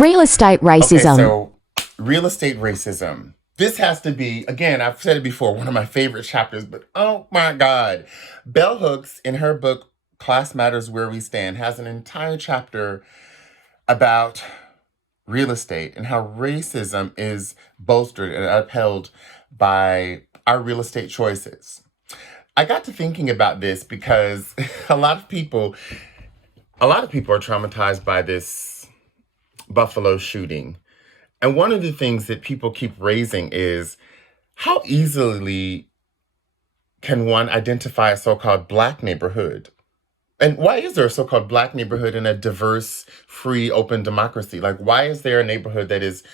Real estate Okay, racism. so real estate racism. This has to be, again, I've said it before, one of my favorite chapters, but oh my God. Bell Hooks, in her book, Class Matters Where We Stand, has an entire chapter about real estate and how racism is bolstered and upheld by our real estate choices. I got to thinking about this because a lot of people, a lot of people are traumatized by this Buffalo shooting. And one of the things that people keep raising is how easily can one identify a so-called black neighborhood? And why is there a so-called black neighborhood in a diverse, free, open democracy? Like, why is there a neighborhood that is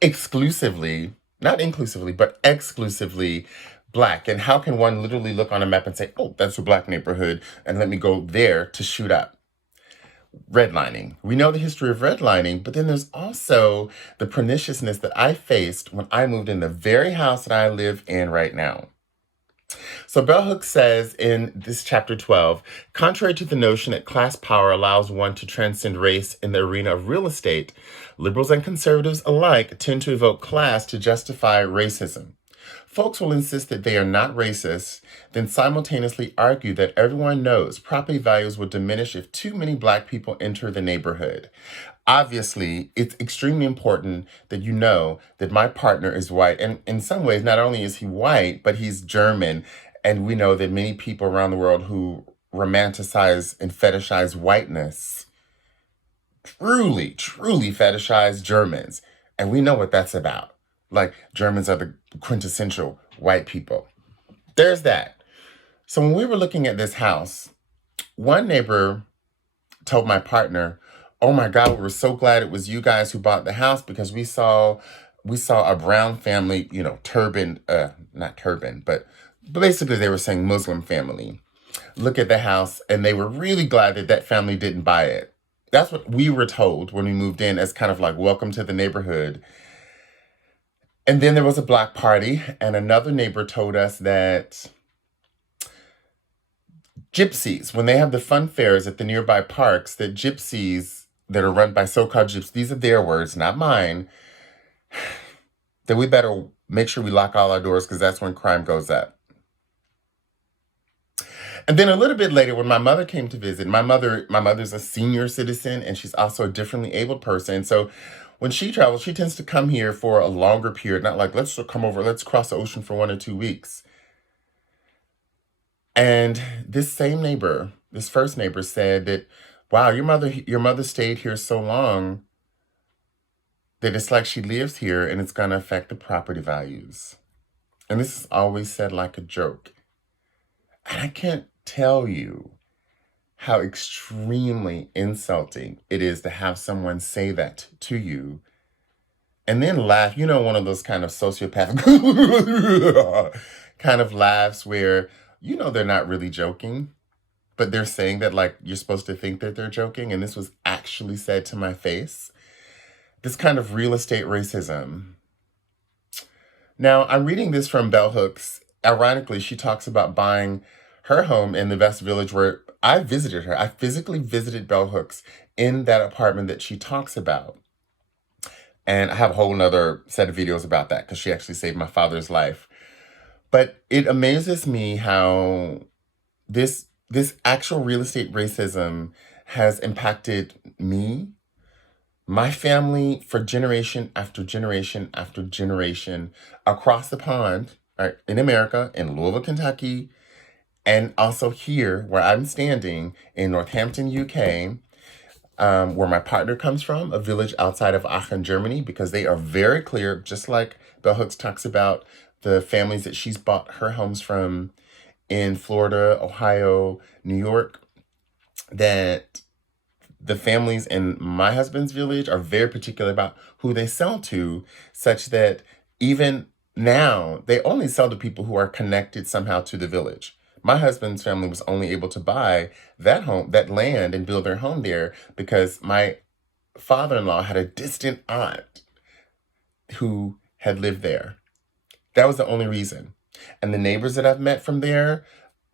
exclusively, not inclusively, but exclusively black? And how can one literally look on a map and say, oh, that's a black neighborhood, and let me go there to shoot up? Redlining. We know the history of redlining, but then there's also the perniciousness that I faced when I moved in the very house that I live in right now. So Bell Hooks says in this chapter 12, contrary to the notion that class power allows one to transcend race in the arena of real estate, liberals and conservatives alike tend to evoke class to justify racism. Folks will insist that they are not racist, then simultaneously argue that everyone knows property values will diminish if too many black people enter the neighborhood. Obviously, it's extremely important that you know that my partner is white. And in some ways, not only is he white, but he's German. And we know that many people around the world who romanticize and fetishize whiteness truly, truly fetishize Germans. And we know what that's about. Like, Germans are the quintessential white people. There's that. So when we were looking at this house, one neighbor told my partner, "Oh my God, we were so glad it was you guys who bought the house because we saw a brown family, turban, not turban, but basically they were saying Muslim family. Look at the house, and they were really glad that that family didn't buy it." That's what we were told when we moved in, as kind of like welcome to the neighborhood. And then there was a block party, and another neighbor told us that gypsies, when they have the fun fairs at the nearby parks, that gypsies that are run by so-called gypsies, these are their words, not mine, that we better make sure we lock all our doors because that's when crime goes up. And then a little bit later, when my mother came to visit, my mother's a senior citizen and she's also a differently abled person. So when she travels, she tends to come here for a longer period, not like, let's come over, let's cross the ocean for 1 or 2 weeks. And this same neighbor, this first neighbor said that, wow, your mother stayed here so long that it's like she lives here and it's gonna affect the property values. And this is always said like a joke. And I can't tell you how extremely insulting it is to have someone say that to you and then laugh. One of those kind of sociopathic kind of laughs where they're not really joking, but they're saying that like you're supposed to think that they're joking. And this was actually said to my face. This kind of real estate racism. Now, I'm reading this from Bell Hooks. Ironically, she talks about buying her home in the West Village where I visited her. I physically visited Bell Hooks in that apartment that she talks about. And I have a whole nother set of videos about that because she actually saved my father's life. But it amazes me how this actual real estate racism has impacted me, my family, for generation after generation after generation across the pond, right, in America, in Louisville, Kentucky, and also here where I'm standing in Northampton, UK, where my partner comes from, a village outside of Aachen, Germany, because they are very clear, just like Bell Hooks talks about the families that she's bought her homes from in Florida, Ohio, New York, that the families in my husband's village are very particular about who they sell to, such that even now they only sell to people who are connected somehow to the village. My husband's family was only able to buy that home, that land, and build their home there because my father-in-law had a distant aunt who had lived there. That was the only reason. And the neighbors that I've met from there,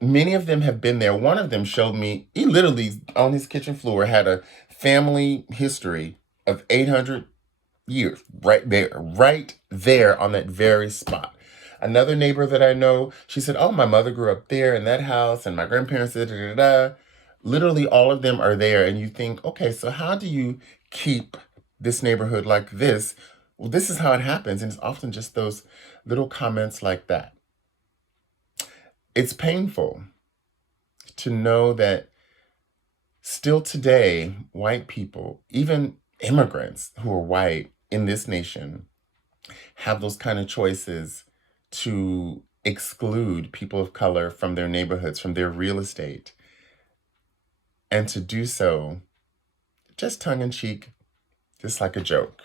many of them have been there. One of them showed me, he literally on his kitchen floor had a family history of 800 years, right there on that very spot. Another neighbor that I know, she said, oh, my mother grew up there in that house, and my grandparents did, da, da, da. Literally all of them are there. And you think, okay, so how do you keep this neighborhood like this? Well, this is how it happens. And it's often just those little comments like that. It's painful to know that still today, white people, even immigrants who are white in this nation, have those kind of choices to exclude people of color from their neighborhoods, from their real estate, and to do so just tongue in cheek, just like a joke.